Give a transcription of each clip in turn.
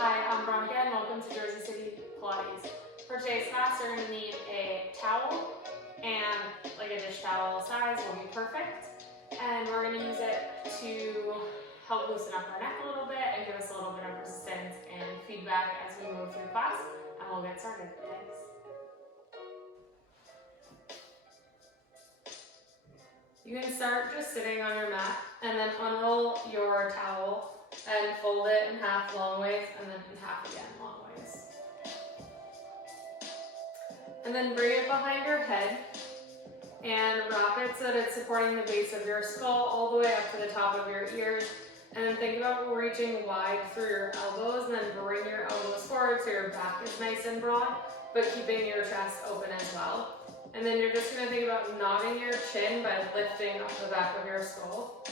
Hi, I'm Veronica and welcome to Jersey City Pilates. For today's class, you're going to need a towel, and like a dish towel size will be perfect. And we're going to use it to help loosen up our neck a little bit and give us a little bit of resistance and feedback as we move through class. And we'll get started. Thanks. You can start just sitting on your mat and then unroll your towel and fold it in half long ways and then in half again long ways. And then bring it behind your head and wrap it so that it's supporting the base of your skull all the way up to the top of your ears. And then think about reaching wide through your elbows and then bring your elbows forward so your back is nice and broad, but keeping your chest open as well. And then you're just going to think about nodding your chin by lifting up the back of your skull.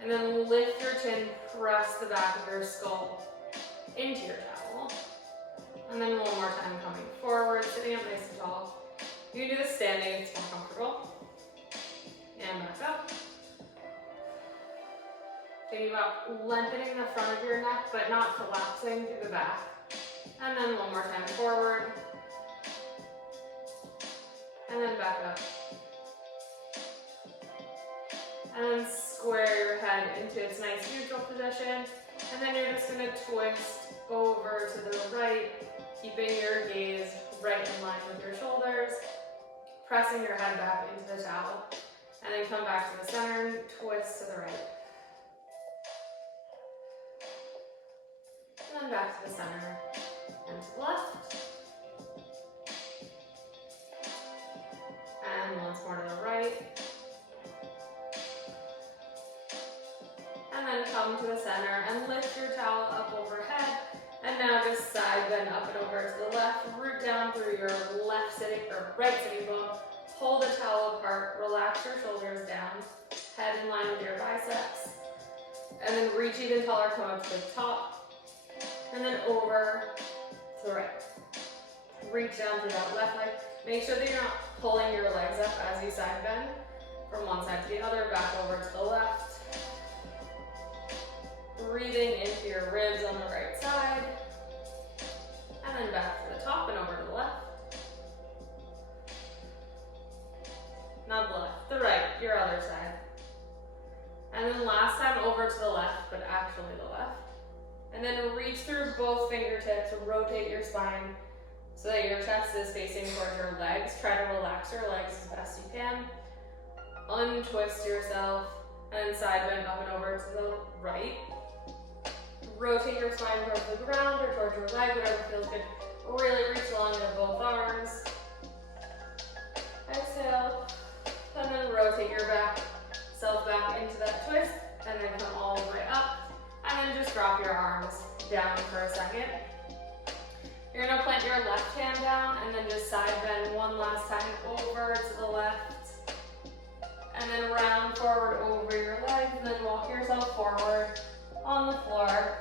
And then lift your chin, press the back of your skull into your towel. And then one more time coming forward, sitting up nice and tall. You can do this standing if it's more comfortable. And back up. Thinking about lengthening the front of your neck, but not collapsing through the back. And then one more time forward. And then back up. And then square your head into its nice neutral position. And then you're just going to twist over to the right, keeping your gaze right in line with your shoulders, pressing your head back into the towel. And then come back to the center and twist to the right. And then back to the center and to the left. And once more to the right. And then come to the center and lift your towel up overhead. And now just side bend up and over to the left. Root down through your left sitting or right sitting bone. Pull the towel apart. Relax your shoulders down. Head in line with your biceps. And then reach even taller. Come up to the top. And then over to the right. Reach down through that left leg. Make sure that you're not pulling your legs up as you side bend from one side to the other. Back over to the left. Breathing into your ribs on the right side. And then back to the top and over to the left. Not the left, the right, your other side. And then last time over to the left, but actually the left. And then reach through both fingertips, rotate your spine so that your chest is facing towards your legs. Try to relax your legs as best you can. Untwist yourself and side bend up and over to the right. Rotate your spine towards the ground or towards your leg, whatever feels good. Really reach long into both arms. Exhale. And then rotate your self back into that twist. And then come all the way up. And then just drop your arms down for a second. You're going to plant your left hand down and then just side bend one last time over to the left. And then round forward over your legs and then walk yourself forward on the floor.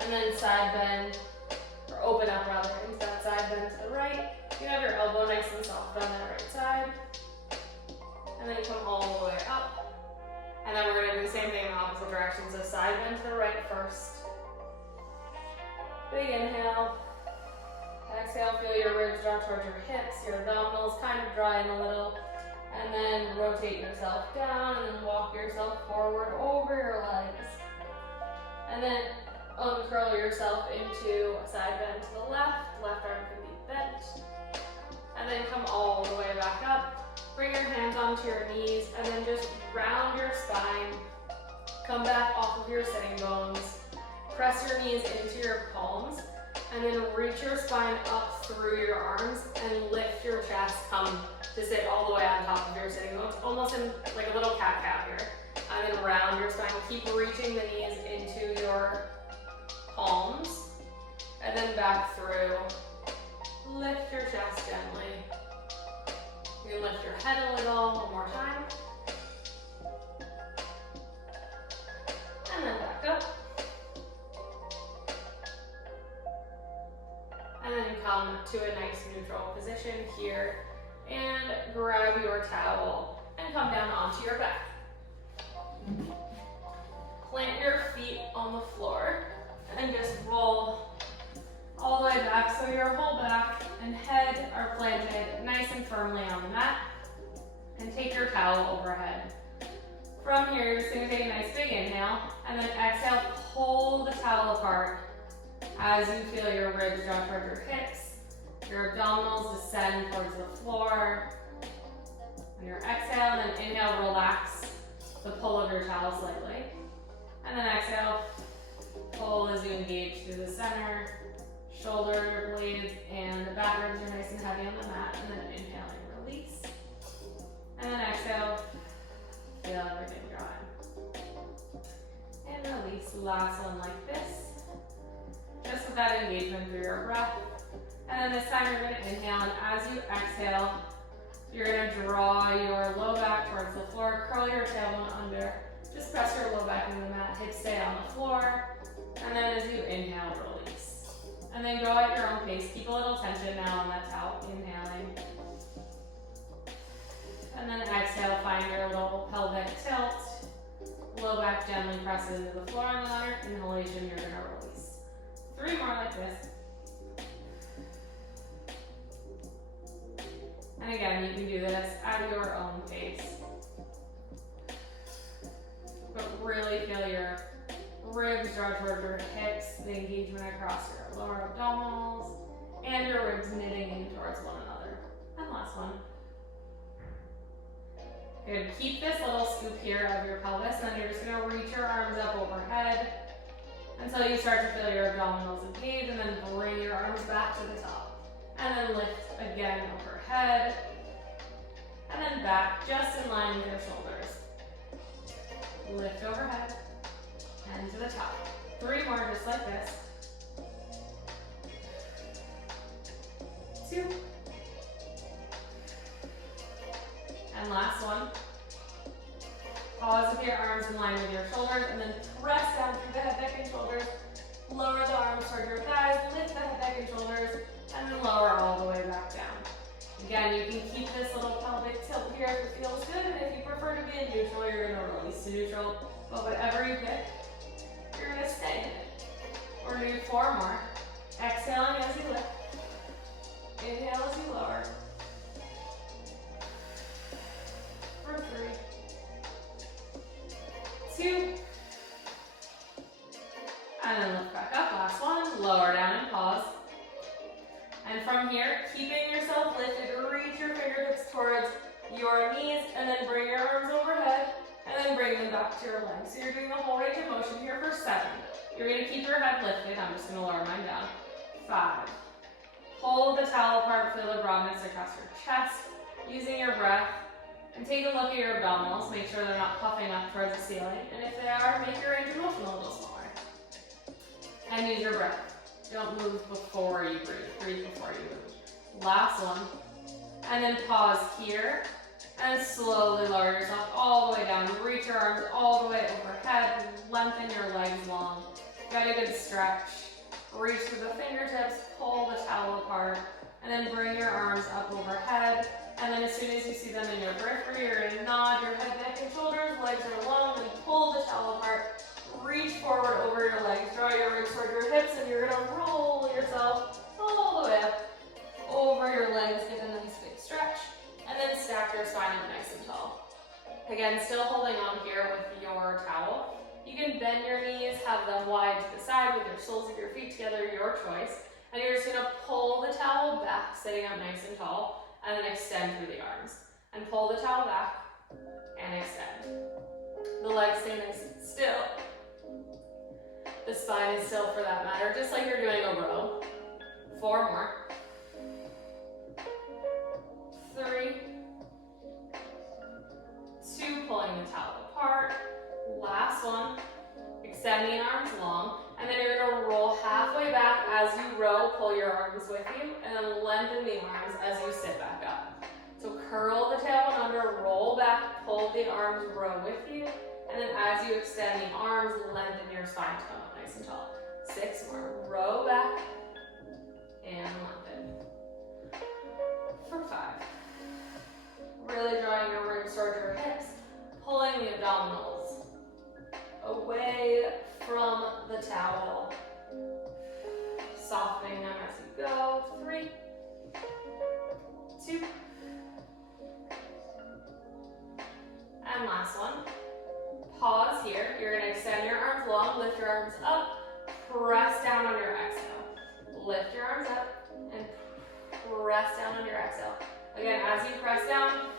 And then side bend, or open up rather, into that side bend to the right. You have your elbow nice and soft on that right side. And then come all the way up. And then we're going to do the same thing in the opposite direction. So side bend to the right first. Big inhale. Exhale, feel your ribs draw towards your hips, your abdominals kind of drawing a little. And then rotate yourself down and then walk yourself forward over your legs. And then uncurl yourself into a side bend to the left. Left arm can be bent. And then come all the way back up. Bring your hands onto your knees and then just round your spine. Come back off of your sitting bones. Press your knees into your palms. And then reach your spine up through your arms and lift your chest. Come to sit all the way on top of your sitting bones. Almost in like a little cat-cow here. And then round your spine. Keep reaching the knees into your palms. And then back through. Lift your chest gently. You can lift your head a little. One more time. And then back up. And then come to a nice neutral position here. And grab your towel and come down onto your back. Plant your feet on the floor and just roll And then exhale, pull the towel apart as you feel your ribs draw towards your hips. Your abdominals descend towards the floor. On your exhale, and then inhale, relax the pull of your towel slightly. And then exhale, pull as you engage through the center. Shoulder blades and the back ribs are nice and heavy on the mat. And then inhale and release. And then exhale, feel everything dry. And release, last one like this. Just with that engagement through your breath. And then this time you're going to inhale, and as you exhale, you're going to draw your low back towards the floor, curl your tailbone under, just press your low back into the mat, hips stay on the floor, and then as you inhale, release. And then go at your own pace, keep a little tension now on that towel, inhaling. And then exhale, find your little pelvic tilt, low back gently presses into the floor, and then on your inhalation, you're going to release. 3 more like this. And again, you can do this at your own pace. But really feel your ribs draw toward your hips, the engagement across your lower abdominals, and your ribs knitting in towards one another. And last one. Good. Keep this little scoop here of your pelvis, and then you're just going to reach your arms up overhead until you start to feel your abdominals engage, and then bring your arms back to the top. And then lift again overhead, and then back just in line with your shoulders. Lift overhead, and to the top. 3 more just like this. 2. And last one. Pause with your arms in line with your shoulders, and then press down through the head, neck, and shoulders. Lower the arms toward your thighs, lift the head, neck, and shoulders, and then lower all the way back down. Again, you can keep this little pelvic tilt here if it feels good, and if you prefer to be in neutral, you're going to release to neutral. But whatever you pick, you're going to stay in it. We're going to do 4 more. Exhaling as you lift. Inhale as you lower. For 3, 2, and then lift back up. Last one. Lower down and pause. And from here, keeping yourself lifted, reach your fingertips towards your knees, and then bring your arms overhead, and then bring them back to your legs. So you're doing the whole range of motion here for 7. You're going to keep your head lifted. I'm just going to lower mine down. 5. Pull the towel apart, feel the broadness across your chest, using your breath. And take a look at your abdominals. Make sure they're not puffing up towards the ceiling. And if they are, make your range of motion a little smaller. And use your breath. Don't move before you breathe. Breathe before you move. Last one. And then pause here. And slowly lower yourself all the way down. Reach your arms all the way overhead. Lengthen your legs long. Get a good stretch. Reach through the fingertips. Pull the towel apart. And then bring your arms up overhead. And then as soon as you see them in your periphery, you're going to nod your head, neck, and shoulders. Legs are long. And pull the towel apart. Reach forward over your legs. Draw your ribs toward your hips. And you're going to roll yourself all the way up over your legs. Get a nice big stretch. And then stack your spine up nice and tall. Again, still holding on here with your towel. You can bend your knees, have them wide to the side with your soles of your feet together, your choice. And you're just going to pull the towel back, sitting up nice and tall, and then extend through the arms. And pull the towel back, and extend. The legs stay nice and still. The spine is still for that matter, just like you're doing a row. 4 more. 3, 2, pulling the towel apart. Last one. Extend the arms long, and then you're going to roll halfway back as you row. Pull your arms with you, and then lengthen the arms as you sit back up. So curl the tailbone under, roll back, pull the arms, row with you, and then as you extend the arms, lengthen your spine to come up nice and tall. 6 more. Row back and lengthen. For 5. Really drawing your ribs towards your hips, pulling the abdominals away from the towel, softening them as you go. 3, 2, and last one. Pause here. You're gonna extend your arms long, lift your arms up, press down on your exhale. Lift your arms up and press down on your exhale. Again, as you press down,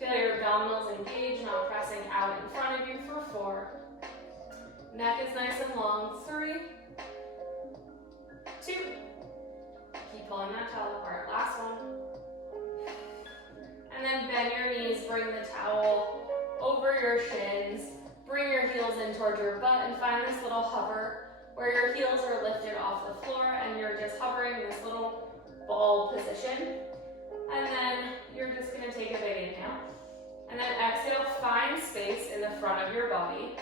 feel your abdominals engage, not pressing out in front of you for 4. Neck is nice and long. 3, 2. Keep pulling that towel apart. Last one. And then bend your knees, bring the towel over your shins, bring your heels in towards your butt, and find this little hover where your heels are lifted off the floor and you're just hovering in this little ball position. And then you're just gonna take a big inhale. And then exhale, find space in the front of your body.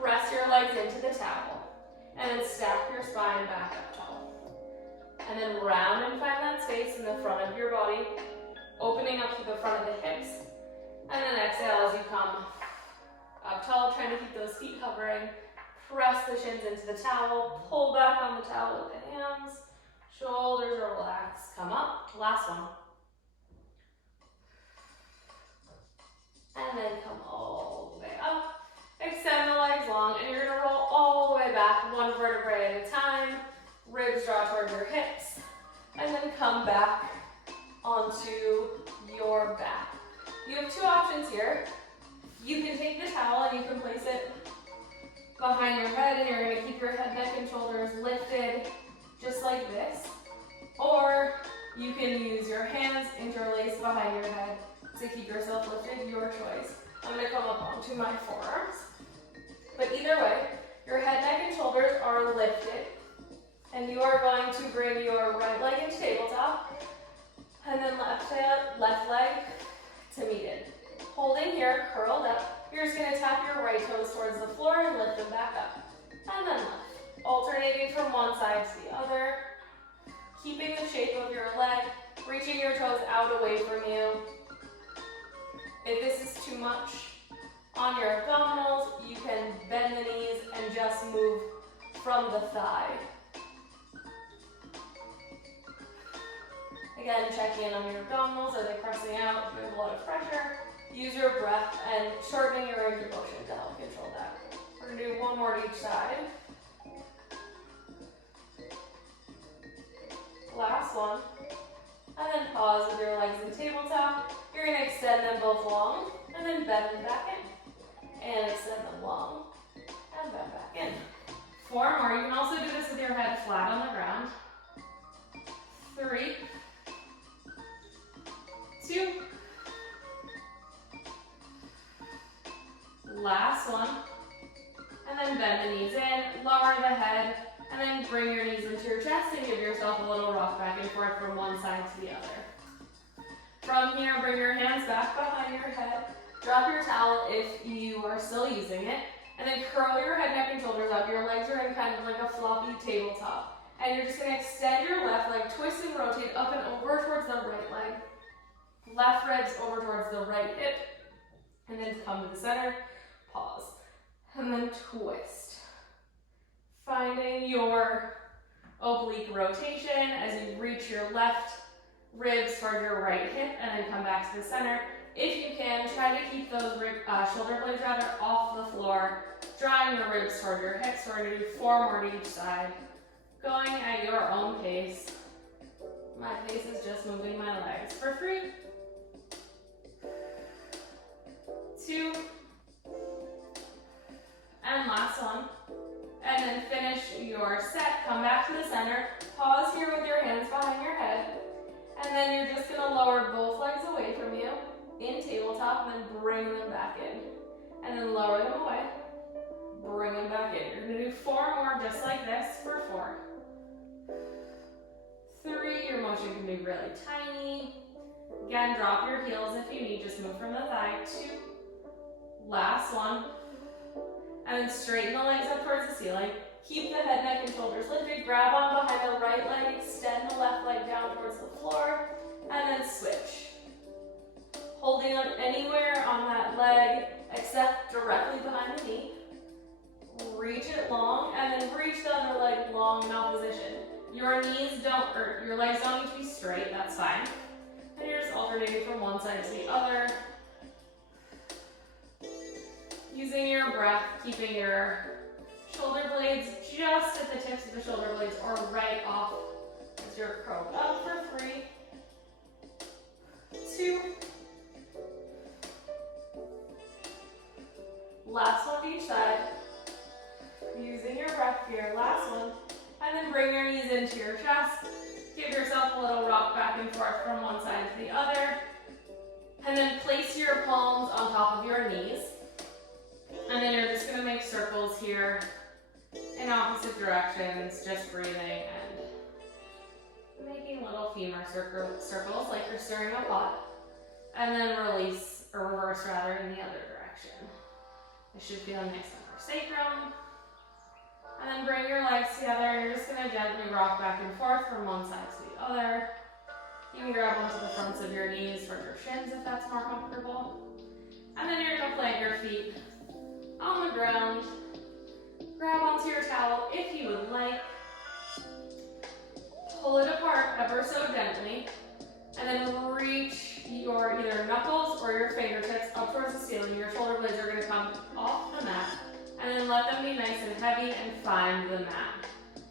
Press your legs into the towel. And then stack your spine back up tall. And then round and find that space in the front of your body, opening up to the front of the hips. And then exhale as you come up tall, trying to keep those feet hovering. Press the shins into the towel, pull back on the towel with the hands. Shoulders relax, come up. Last one. And then come all the way up. Extend the legs long, and you're gonna roll all the way back, one vertebrae at a time. Ribs draw towards your hips. And then come back onto your back. You have 2 options here. You can take the towel and you can place it behind your head, and you're gonna keep your head, neck, and shoulders lifted just like this. Or you can use your hands interlaced behind your head to keep yourself lifted, your choice. I'm gonna come up onto my forearms. But either way, your head, neck, and shoulders are lifted. And you are going to bring your right leg into tabletop. And then left leg to meet it. Holding here, curled up. You're just gonna tap your right toes towards the floor and lift them back up. And then left. Alternating from one side to the other. Keeping the shape of your leg, reaching your toes out away from you. If this is too much on your abdominals, you can bend the knees and just move from the thigh. Again, checking in on your abdominals. Are they pressing out? There's a lot of pressure. Use your breath and shortening your range of motion to help control that. We're going to do one more to each side. Last one. And then pause with your legs in tabletop. You're going to extend them both long and then bend them back in. And extend them long and bend back in. 4 more. You can also do this with your head flat on the ground. 3, 2. Last one. And then bend the knees in, lower the head, and then bring your knees into your chest and give yourself a little rock back and forth from one side to the other. From here, bring your hands back behind your head. Drop your towel if you are still using it. And then curl your head, neck, and shoulders up. Your legs are in kind of like a floppy tabletop. And you're just going to extend your left leg, twist and rotate up and over towards the right leg. Left ribs over towards the right hip. And then come to the center. Pause. And then twist. Finding your oblique rotation as you reach your left ribs toward your right hip and then come back to the center. If you can, try to keep those shoulder blades rather off the floor, drawing your ribs toward your hips. So we're going to do 4 more to each side, going at your own pace. My pace is just moving my legs for 3, 2, and last one. And then finish your set. Come back to the center. Pause here with your hands behind your head. And then you're just going to lower both legs away from you in tabletop and then bring them back in. And then lower them away. Bring them back in. You're going to do 4 more just like this for 4. 3, your motion can be really tiny. Again, drop your heels if you need. Just move from the thigh. 2. Last one. And then straighten the legs up towards the ceiling. Keep the head, neck, and shoulders lifted. Grab on behind the right leg. Extend the left leg down towards the floor. And then switch. Holding on anywhere on that leg except directly behind the knee. Reach it long and then reach the other leg long in opposition. Your your legs don't need to be straight, that's fine. And you're just alternating from one side to the other. Using your breath, keeping your shoulder blades just at the tips of the shoulder blades or right off as you're curled up for 3, 2. Last one to each side. Using your breath here, last one. And then bring your knees into your chest. Give yourself a little rock back and forth from one side to the other. And then place your palms on top of your knees. And then you're just gonna make circles here in opposite directions, just breathing and making little femur circles like you're stirring a pot. And then release, or reverse rather, in the other direction. It should feel nice upper sacrum. And then bring your legs together. You're just gonna gently rock back and forth from one side to the other. You can grab onto the fronts of your knees for your shins if that's more comfortable. And then you're gonna plant your feet on the ground. Grab onto your towel if you would like. Pull it apart ever so gently. And then reach your either knuckles or your fingertips up towards the ceiling. Your shoulder blades are gonna come off the mat. And then let them be nice and heavy and find the mat.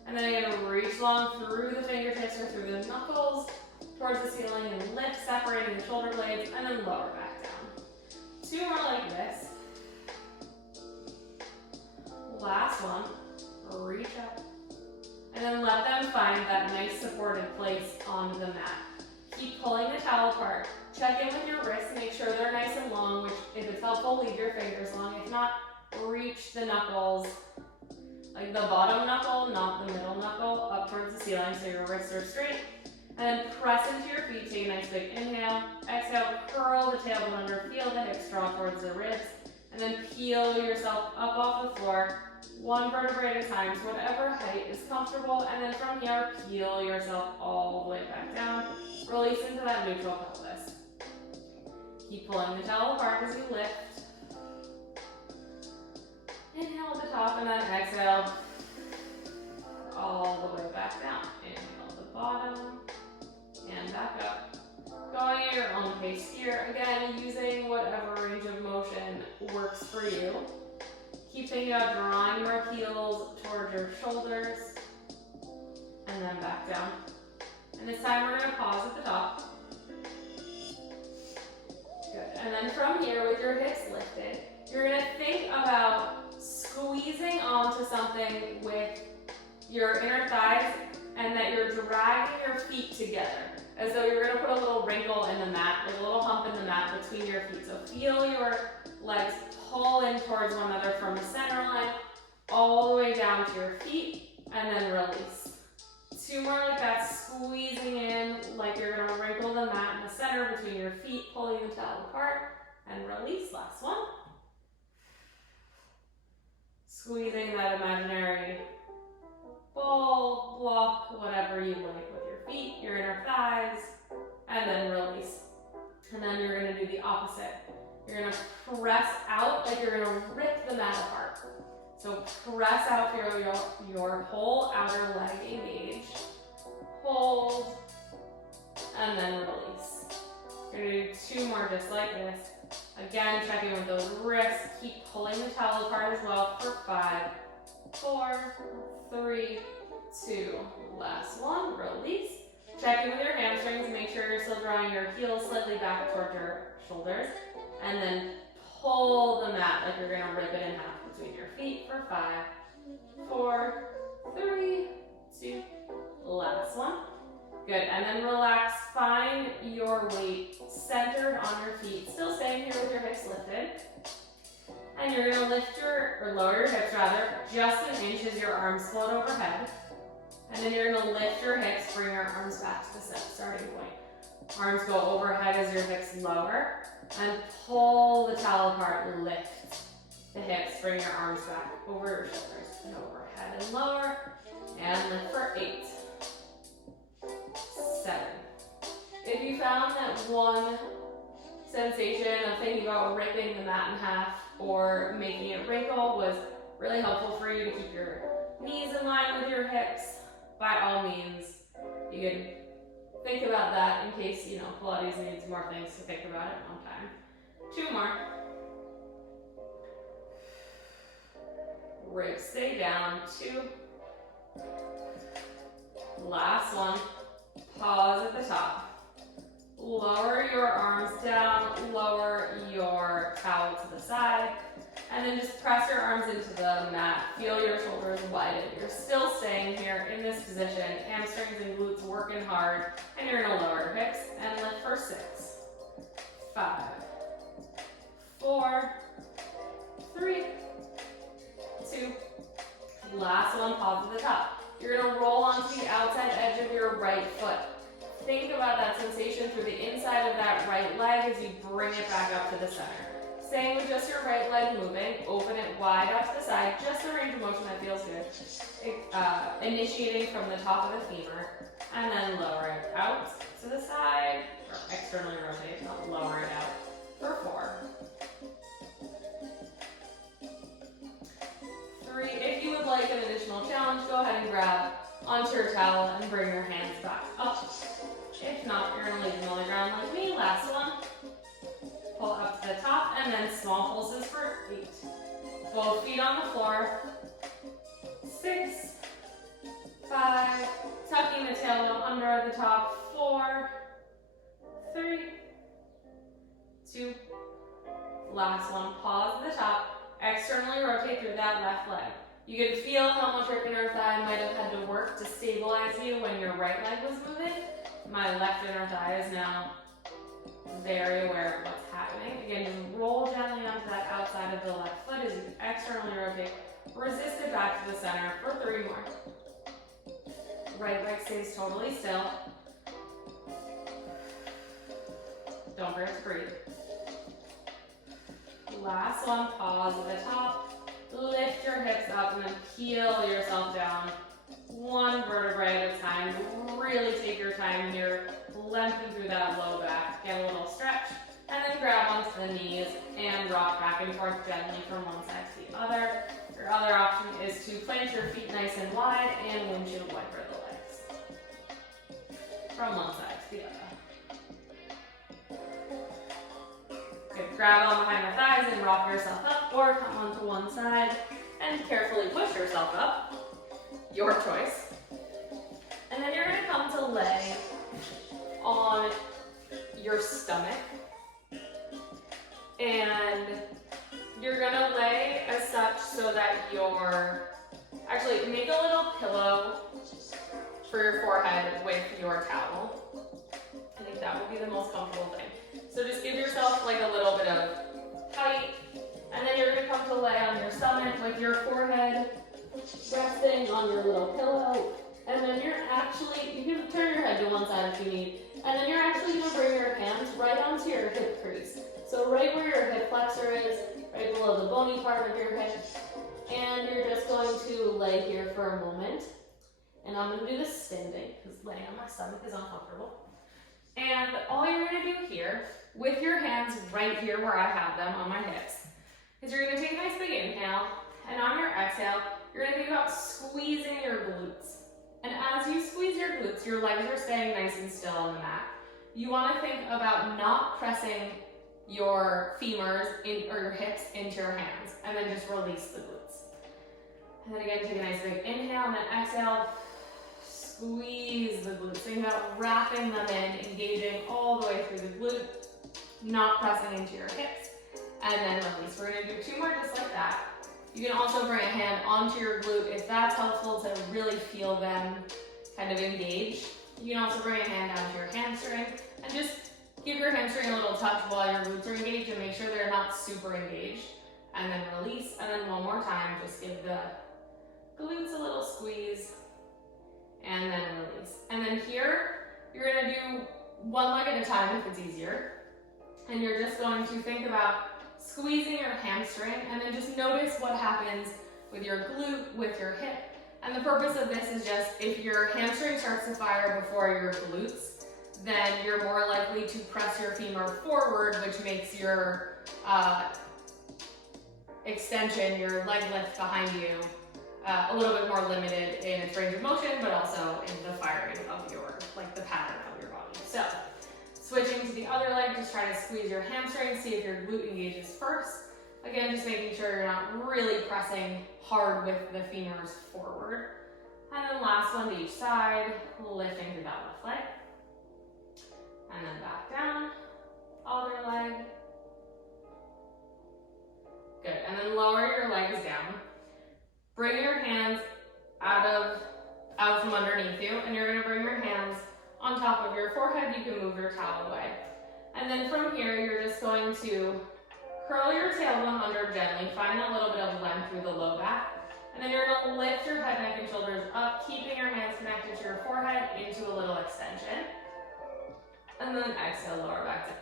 And then you're gonna reach long through the fingertips or through the knuckles towards the ceiling and lift, separating the shoulder blades, and then lower back down. 2 more like this. Last one, reach up. And then let them find that nice supported place on the mat. Keep pulling the towel apart. Check in with your wrists, make sure they're nice and long, which if it's helpful, leave your fingers long. If not, reach the knuckles, like the bottom knuckle, not the middle knuckle, up towards the ceiling so your wrists are straight. And then press into your feet, take a nice big inhale. Exhale, curl the tailbone under, feel the hips draw towards the ribs. And then peel yourself up off the floor, 1 vertebrae at a time, to whatever height is comfortable. And then from here, peel yourself all the way back down. Release into that neutral pelvis. Keep pulling the towel apart as you lift. Inhale at the top and then exhale all the way back down. Inhale at the bottom and back up. Going at your own pace here. Again, using whatever range of motion works for you. Keep thinking about drawing your heels towards your shoulders and then back down. And this time we're going to pause at the top. Good. And then from here, with your hips lifted, you're going to think about squeezing onto something with your inner thighs and that you're dragging your feet together. As though you're going to put a little wrinkle in the mat, like a little hump in the mat between your feet. So feel your legs pull in towards one another from the center line all the way down to your feet and then release. 2 more like that, squeezing in like you're going to wrinkle the mat in the center between your feet, pulling the towel apart and release. Last one. Squeezing that imaginary ball, block, whatever you like with your feet, your inner thighs, and then release. And then you're going to do the opposite. You're going to press out like you're going to rip the mat apart. So press out, feel your whole outer leg engage. Hold, and then release. You're going to do 2 more just like this. Again, checking with those wrists. Keep pulling the towel apart as well for 5, 4, 3, 2. Last one, release. Checking with your hamstrings. Make sure you're still drawing your heels slightly back towards your shoulders. And then pull the mat like you're going to rip it in half between your feet for 5, 4, 3, 2. Last one. Good, and then relax, find your weight centered on your feet, still staying here with your hips lifted. And you're gonna lower your hips rather, just an inch as your arms float overhead. And then you're gonna lift your hips, bring your arms back to the starting point. Arms go overhead as your hips lower, and pull the towel apart, lift the hips, bring your arms back over your shoulders, and overhead and lower, and lift for 8. 7. If you found that one sensation of thinking about ripping the mat in half or making it wrinkle was really helpful for you to keep your knees in line with your hips, by all means, you can think about that in case, Pilates needs more things to think about at one time. 2 more. Ribs stay down. 2. Last one. Pause at the top. Lower your arms down, lower your towel to the side, and then just press your arms into the mat. Feel your shoulders widen. You're still staying here in this position. Hamstrings and glutes working hard, and you're gonna lower your hips and lift for 6, 5, 4, 3, 2. Last one, pause at the top. You're gonna roll onto the outside edge of your right foot. Think about that sensation through the inside of that right leg as you bring it back up to the center. Staying with just your right leg moving, open it wide out to the side, just the range of motion that feels good. Initiating from the top of the femur, and then lower it out to the side, or externally rotate, not lower it out, for 4. 3, if you would like an additional challenge, go ahead and grab onto your towel and bring your hands back up. If not, you're gonna leave them on the ground like me. Last one. Pull up to the top, and then small pulses for 8. Both feet on the floor. 6, 5, tucking the tailbone under at the top. 4, 3, 2. Last one. Pause at the top. Externally rotate through that left leg. You can feel how much your inner thigh might have had to work to stabilize you when your right leg was moving. My left inner thigh is now very aware of what's happening. Again, just roll gently onto that outside of the left foot as you externally rotate. Resist it back to the center for 3 more. Right leg stays totally still. Don't forget to breathe. Last one, pause at the top. Lift your hips up and then peel yourself down. 1 vertebrae at a time. Really take your time here. Lengthen through that low back. Get a little stretch. And then grab onto the knees and rock back and forth gently from one side to the other. Your other option is to plant your feet nice and wide and windshield wiper the legs. From one side to the other. Good. Grab on behind the thighs and rock yourself up, or come onto one side and carefully push yourself up. Your choice. And then you're going to come to lay on your stomach. And you're going to lay as such so that actually make a little pillow for your forehead with your towel. I think that will be the most comfortable thing. So just give yourself like a little bit of height, and then you're going to come to lay on your stomach with your forehead resting on your little pillow, and then you can turn your head to one side if you need, and then you're actually going to bring your hands right onto your hip crease. So right where your hip flexor is, right below the bony part of your hip, and you're just going to lay here for a moment. And I'm going to do this standing, because laying on my stomach is uncomfortable. And all you're going to do here, with your hands right here where I have them on my hips, is you're going to take a nice big inhale, and on your exhale, you're going to think about squeezing your glutes. And as you squeeze your glutes, your legs are staying nice and still on the mat. You want to think about not pressing your femurs or your hips into your hands, and then just release the glutes. And then again, take a nice big inhale, and then exhale, squeeze the glutes. Think about wrapping them in, engaging all the way through the glute, not pressing into your hips, and then release. We're going to do 2 more just like that. You can also bring a hand onto your glute if that's helpful to really feel them kind of engage. You can also bring a hand down to your hamstring and just give your hamstring a little touch while your glutes are engaged and make sure they're not super engaged. And then release, and then one more time, just give the glutes a little squeeze, and then release. And then here, you're going to do one leg at a time if it's easier. And you're just going to think about squeezing your hamstring, and then just notice what happens with your glute, with your hip. And the purpose of this is just, if your hamstring starts to fire before your glutes, then you're more likely to press your femur forward, which makes your extension, your leg lift behind you, a little bit more limited in its range of motion, but also in the firing of your, like the pattern of your body. So, switching to the other leg, just try to squeeze your hamstring, see if your glute engages first. Again, just making sure you're not really pressing hard with the femurs forward. And then last one to each side, lifting through that left leg. And then back down, other leg. Good, and then lower your legs down. Bring your hands out from underneath you, and you're gonna bring your hands on top of your forehead. You can move your towel away. And then from here, you're just going to curl your tailbone under gently. Find that little bit of length through the low back. And then you're gonna lift your head, neck, and shoulders up, keeping your hands connected to your forehead into a little extension. And then exhale, lower back down.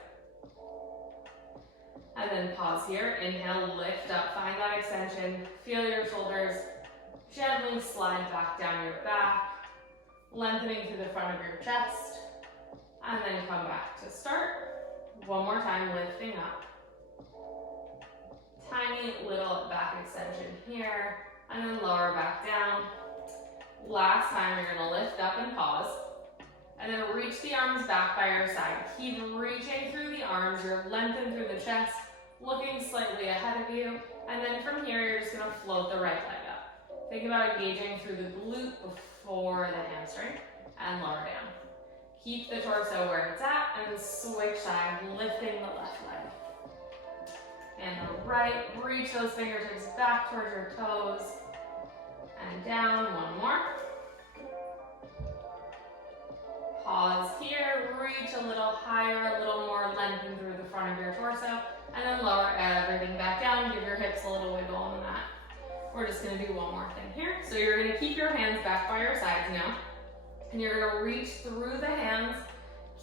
And then pause here, inhale, lift up, find that extension, feel your shoulders gently slide back down your back, lengthening through the front of your chest, and then come back to start. One more time, lifting up. Tiny little back extension here, and then lower back down. Last time, you're gonna lift up and pause, and then reach the arms back by your side. Keep reaching through the arms, you're lengthened through the chest, looking slightly ahead of you, and then from here, you're just gonna float the right leg up. Think about engaging through the glute before the hamstring, and lower down. Keep the torso where it's at, and then switch sides, lifting the left leg. And the right, reach those fingertips back towards your toes, and down, one more. Pause here, reach a little higher, a little more lengthen through the front of your torso, and then lower everything back down, give your hips a little wiggle on the mat. We're just gonna do one more thing here. So you're gonna keep your hands back by your sides now, and you're gonna reach through the hands,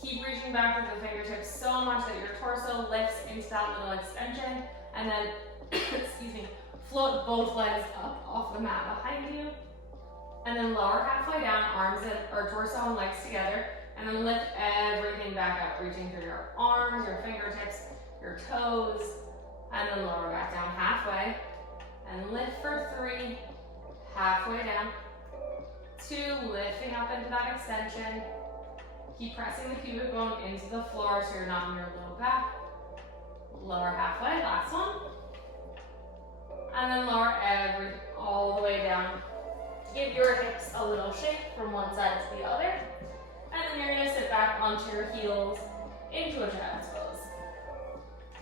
keep reaching back with the fingertips so much that your torso lifts into that little extension, and then, excuse me, float both legs up off the mat behind you, and then lower halfway down, arms and, or torso and legs together, and then lift everything back up, reaching through your arms, your fingertips, your toes, and then lower back down halfway, and lift for 3, halfway down, 2, lifting up into that extension, keep pressing the pubic bone into the floor so you're not in your low back, lower halfway, last one, and then lower everything all the way down. Give your hips a little shake from one side to the other, and then you're gonna sit back onto your heels into a child's pose.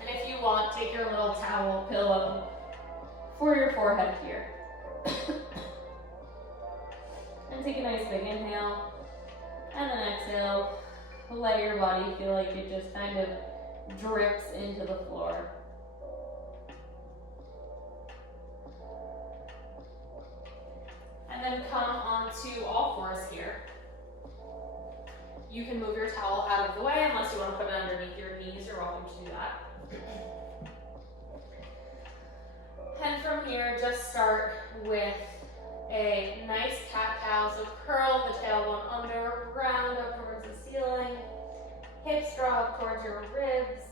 And if you want, take your little towel pillow for your forehead here. And take a nice big inhale, and then exhale. Let your body feel like it just kind of drips into the floor. And then come onto all fours here. You can move your towel out of the way unless you want to put it underneath your knees. You're welcome to do that. And from here, just start with a nice cat-cow. So curl the tailbone under, round up towards the ceiling. Hips draw up towards your ribs.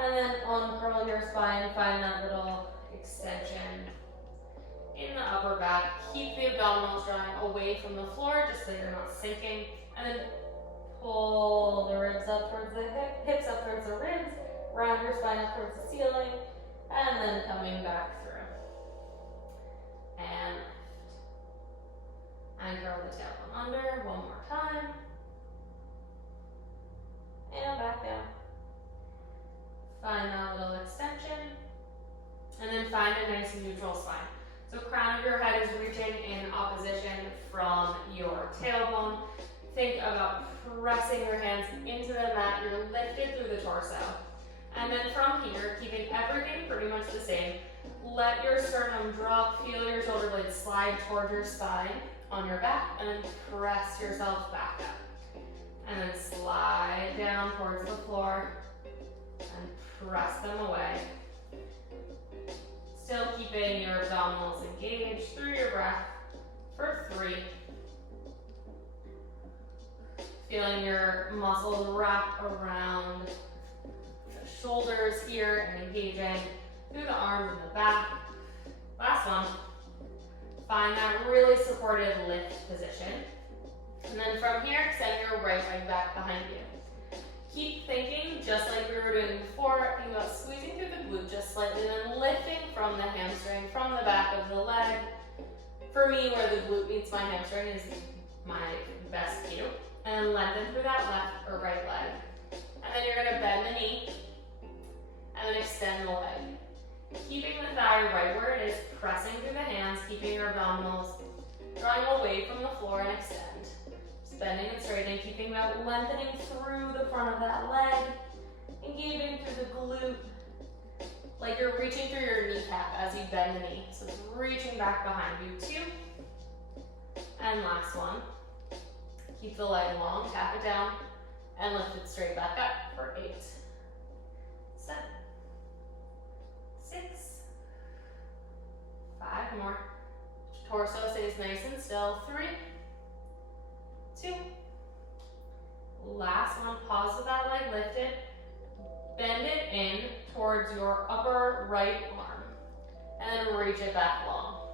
And then uncurl your spine, find that little extension in the upper back. Keep the abdominals drawing away from the floor just so you're not sinking. And then pull the ribs up towards the hips up towards the ribs, round your spine up towards the ceiling, and then coming back through. And lift. And curl the tailbone under one more time. And back down. Find that little extension. And then find a nice neutral spine. So crown of your head is reaching in opposition from your tailbone. Think about pressing your hands into the mat. You're lifted through the torso. And then from here, keeping everything pretty much the same, let your sternum drop, feel your shoulder blades slide towards your spine on your back, and then press yourself back up. And then slide down towards the floor and press them away. Still keeping your abdominals engaged through your breath for 3. Feeling your muscles wrap around the shoulders here and engaging through the arms and the back. Last one. Find that really supported lift position. And then from here, extend your right leg back behind you. Keep thinking, just like we were doing before, think about squeezing through the glute just slightly, then lifting from the hamstring, from the back of the leg. For me, where the glute meets my hamstring is my best cue. And lengthen through that left or right leg. And then you're gonna bend the knee, and then extend the leg. Keeping the thigh right where it is, pressing through the hands, keeping your abdominals drawing away from the floor, and extend. Bending and straightening, keeping that lengthening through the front of that leg, engaging through the glute, like you're reaching through your kneecap as you bend the knee. So it's reaching back behind you. 2. And last one. Keep the leg long, tap it down, and lift it straight back up for 8. 7. 6. 5 more. Torso stays nice and still. 3. 2. Last one, pause with that leg lifted. Bend it in towards your upper right arm. And then reach it back long.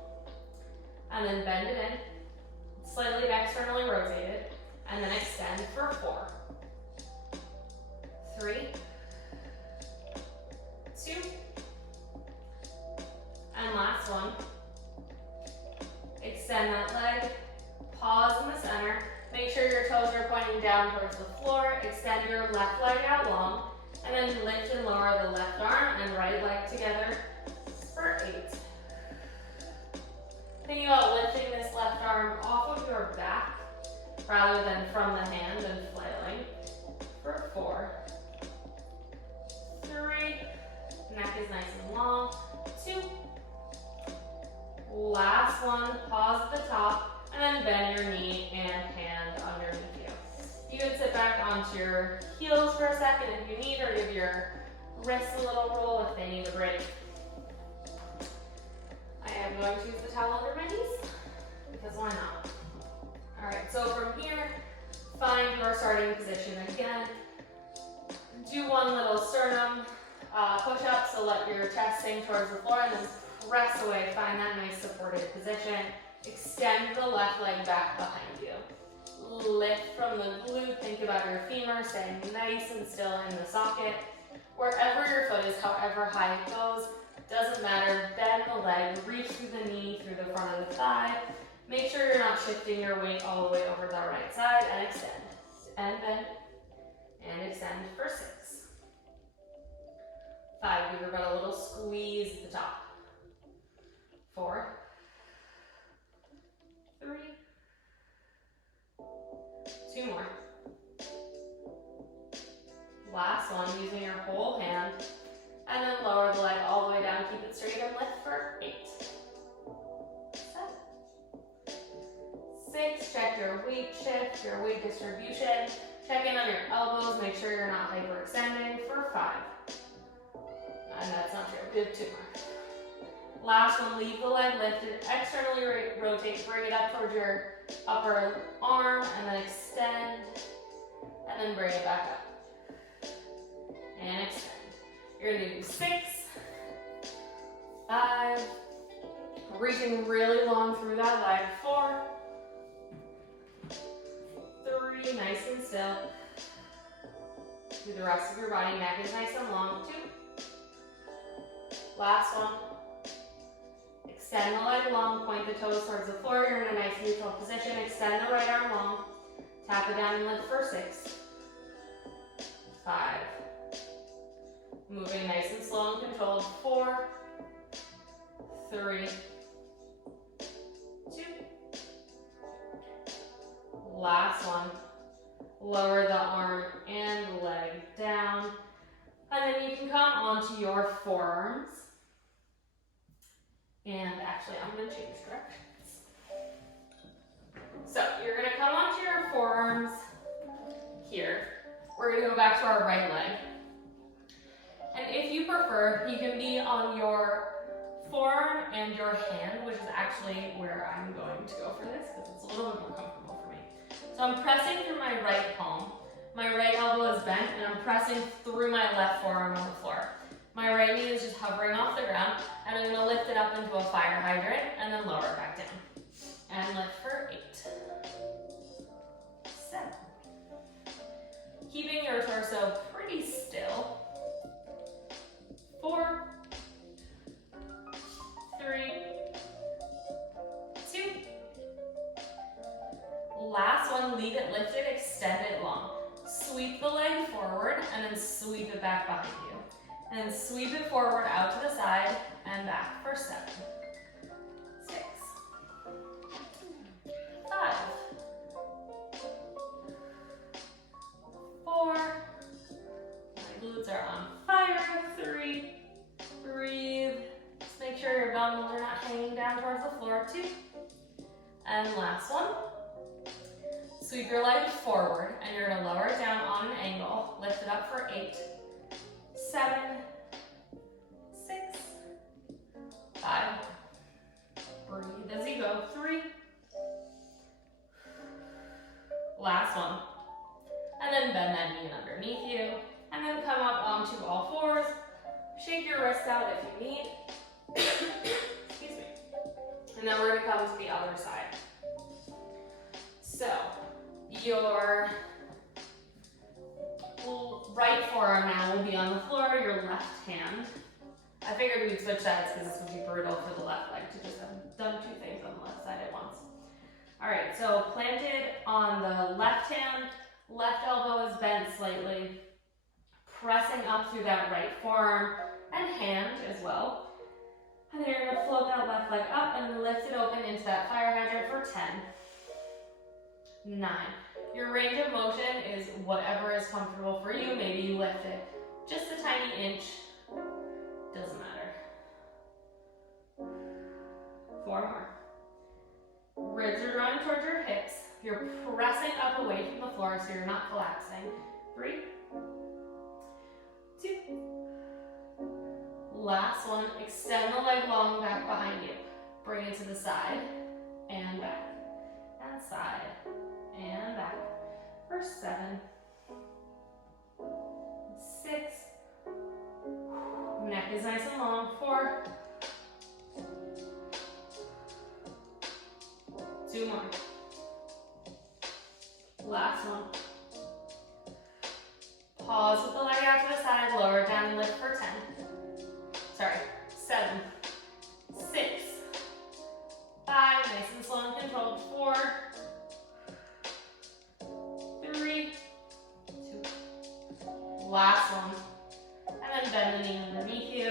And then bend it in. Slightly externally rotate it. And then extend for 4. 3. 2. And last one. Extend that leg. Pause in the center. Make sure your toes are pointing down towards the floor. Extend your left leg out long. And then lift and lower the left arm and right leg together for 8. Think about lifting this left arm off of your back rather than from the hand and flailing for 4. 3. Neck is nice and long. 2. Last one, pause at the top, and then bend your knee and hand underneath you. You can sit back onto your heels for a second if you need, or give your wrists a little roll if they need a break. I am going to use the towel under my knees, because why not? All right, so from here, find your starting position again. Do one little sternum push-up, so let your chest sink towards the floor, and then press away, find that nice supported position. Extend the left leg back behind you. Lift from the glute, think about your femur staying nice and still in the socket. Wherever your foot is, however high it goes, doesn't matter. Bend the leg, reach through the knee, through the front of the thigh. Make sure you're not shifting your weight all the way over the right side, and extend. And bend, and extend for 6. 5, give your butt a little squeeze at the top. 4. 3. 2 more. Last one, using your whole hand, and then lower the leg all the way down, keep it straight and lift for 8. 7. 6, check your weight shift, your weight distribution. Check in on your elbows, make sure you're not hyperextending for 5. And that's not true, we have 2 more. Last one, leave the leg lifted, externally rotate, bring it up towards your upper arm, and then extend, and then bring it back up. And extend. You're gonna do 6, 5, reaching really long through that leg, 4, 3, nice and still. Do the rest of your body, neck is nice and long, 2. Last one. Extend the leg long, point the toes towards the floor. You're in a nice neutral position. Extend the right arm long. Tap it down and lift for 6. 5. Moving nice and slow and controlled. 4. 3. 2. Last one. Lower the arm and leg down. And then you can come onto your forearms. And actually, I'm going to change directions. So you're going to come onto your forearms here. We're going to go back to our right leg. And if you prefer, you can be on your forearm and your hand, which is actually where I'm going to go for this, because it's a little bit more comfortable for me. So I'm pressing through my right palm. My right elbow is bent, and I'm pressing through my left forearm on the floor. My right knee is just hovering off the ground, and I'm going to lift it up into a fire hydrant, and then lower it back down. And lift for 8. 7. Keeping your torso one, leave it lifted, extend it long. Sweep the leg forward and then sweep it back behind you. And then sweep it forward out to the side and back for 7, 6, 5, 4, my glutes are on fire, 3, breathe. Just make sure your abdominals are not hanging down towards the floor, 2, and last one. Sweep your leg forward and you're gonna lower it down on an angle, lift it up for 8, 7, 6, 5, breathe as you go, 3, last one, and then bend that knee underneath you, and then come up onto all fours, shake your wrists out if you need, excuse me, and then we're gonna come to the other side. So, your right forearm now will be on the floor, your left hand. I figured we'd switch sides because this would be brutal for the left leg to just have done 2 things on the left side at once. All right, so planted on the left hand, left elbow is bent slightly, pressing up through that right forearm and hand as well. And then you're gonna float that left leg up and lift it open into that fire hydrant for 10, 9. Your range of motion is whatever is comfortable for you. Maybe you lift it just a tiny inch, doesn't matter. 4 more. Ribs are drawing towards your hips. You're pressing up away from the floor so you're not collapsing. 3, 2. Last one, extend the leg long back behind you. Bring it to the side and back and side and back for 7, 6, neck is nice and long, 4, 2 more, last one, pause with the leg out to the side, lower it down and lift for 10, 7, 6, 5, nice and slow and controlled, 4, 3, 2, last one, and then bend the knee underneath you,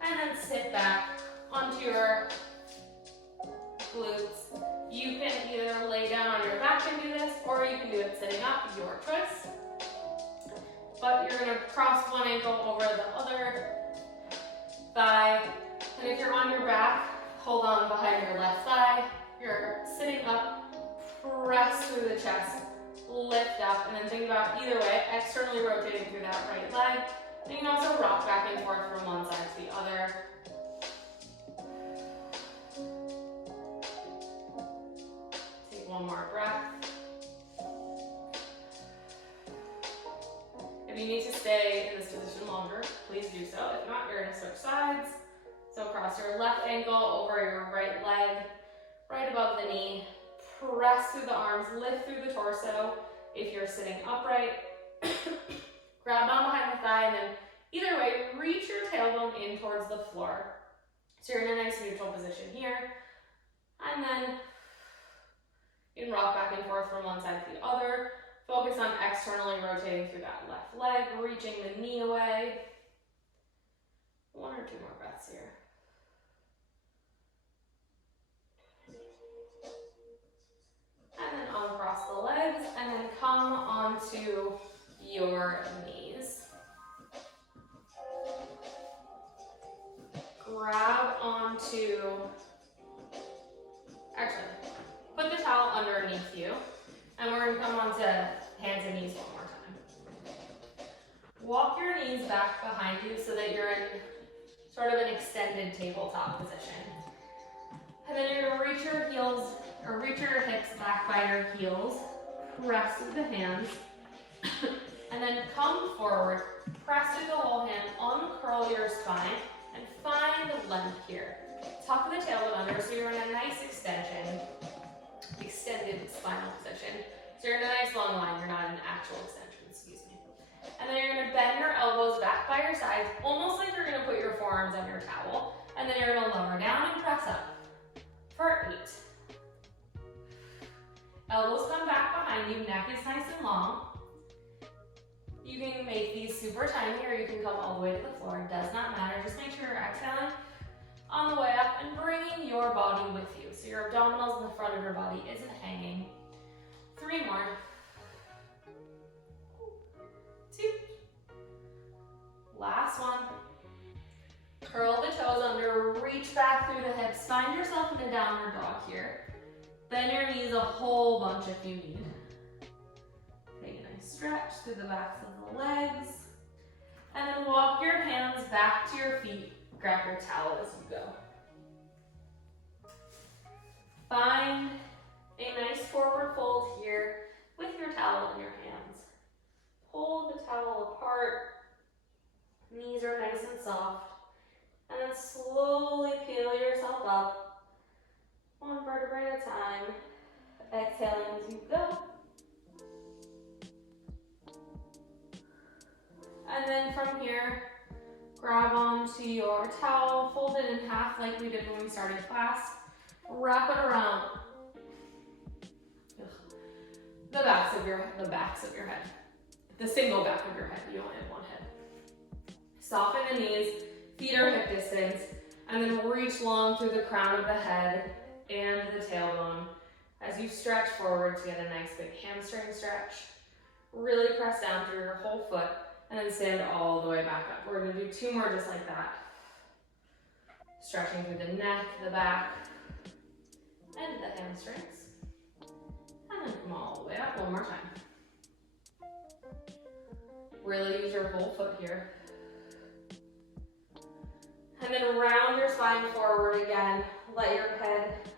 and then sit back onto your glutes. You can either lay down on your back and do this, or you can do it sitting up, your choice. But you're gonna cross one ankle over the other thigh, and if you're on your back, hold on behind your left thigh. You're sitting up, press through the chest, lift up, and then think about either way, externally rotating through that right leg. And you can also rock back and forth from one side to the other. Take one more breath. If you need to stay in this position longer, please do so. If not, you're gonna switch sides. So cross your left ankle over your right leg, right above the knee. Press through the arms, lift through the torso. If you're sitting upright, grab on behind the thigh, and then either way, reach your tailbone in towards the floor. So you're in a nice neutral position here. And then you can rock back and forth from one side to the other. Focus on externally rotating through that left leg, reaching the knee away. 1 or 2 more breaths here. And then uncross the legs, and then come onto your knees. Grab onto, actually, put the towel underneath you, and we're gonna come onto hands and knees one more time. Walk your knees back behind you so that you're in sort of an extended tabletop position. And then you're gonna reach your heels, or reach your hips back by your heels, press with the hands, and then come forward, press through the whole hand, uncurl your spine, and find length here. Tuck the tailbone under so you're in a nice extension, extended spinal position. So you're in a nice long line, you're not in an actual extension, excuse me. And then you're gonna bend your elbows back by your sides, almost like you're gonna put your forearms on your towel, and then you're gonna lower down and press up for 8, Elbows come back behind you, neck is nice and long. You can make these super tiny or you can come all the way to the floor. It does not matter. Just make sure you're exhaling on the way up and bringing your body with you. So your abdominals in the front of your body isn't hanging. 3 more. 2. Last one. Curl the toes under, reach back through the hips. Find yourself in a downward dog here. Bend your knees a whole bunch if you need. Take a nice stretch through the backs of the legs. And then walk your hands back to your feet. Grab your towel as you go. Find a nice forward fold here with your towel in your hands. Pull the towel apart. Knees are nice and soft. And then slowly peel yourself up. 1 vertebrae at a time. Exhaling as you go. And then from here, grab onto your towel, fold it in half like we did when we started class. Wrap it around the backs of your head. The single back of your head. You only have one head. Soften the knees, feet are hip distance, and then reach long through the crown of the head and the tailbone as you stretch forward to get a nice big hamstring stretch. Really press down through your whole foot and then stand all the way back up. We're gonna do 2 more just like that. Stretching through the neck, the back, and the hamstrings. And then come all the way up 1 more time. Really use your whole foot here. And then round your spine forward again. Let your head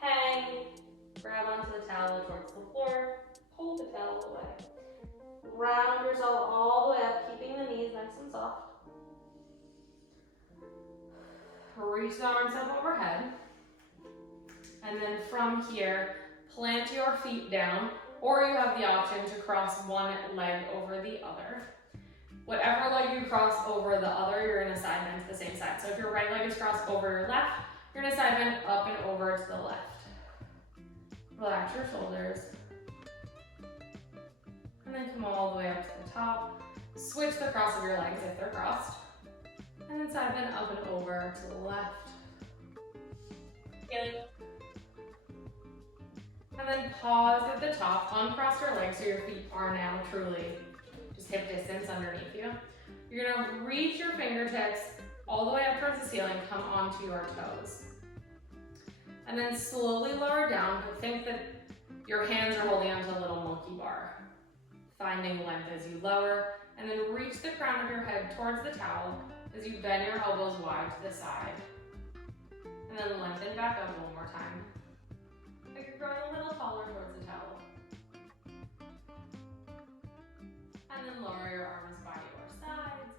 hang. Grab onto the towel towards the floor. Pull the towel away. Round yourself all the way up, keeping the knees nice and soft. Reach the arms up overhead. And then from here, plant your feet down, or you have the option to cross one leg over the other. Whatever leg you cross over the other, you're gonna side bend to the same side. So if your right leg is crossed over your left, you're gonna side bend up and over to the left. Relax your shoulders. And then come all the way up to the top. Switch the cross of your legs if they're crossed. And then side bend up and over to the left. And then pause at the top, uncross your legs so your feet are now truly just hip distance underneath you. You're gonna reach your fingertips all the way up towards the ceiling, come onto your toes. And then slowly lower down, but think that your hands are holding onto a little monkey bar. Finding length as you lower, and then reach the crown of your head towards the towel as you bend your elbows wide to the side. And then lengthen back up 1 more time. Like you're growing a little taller towards the towel. And then lower your arms by your sides.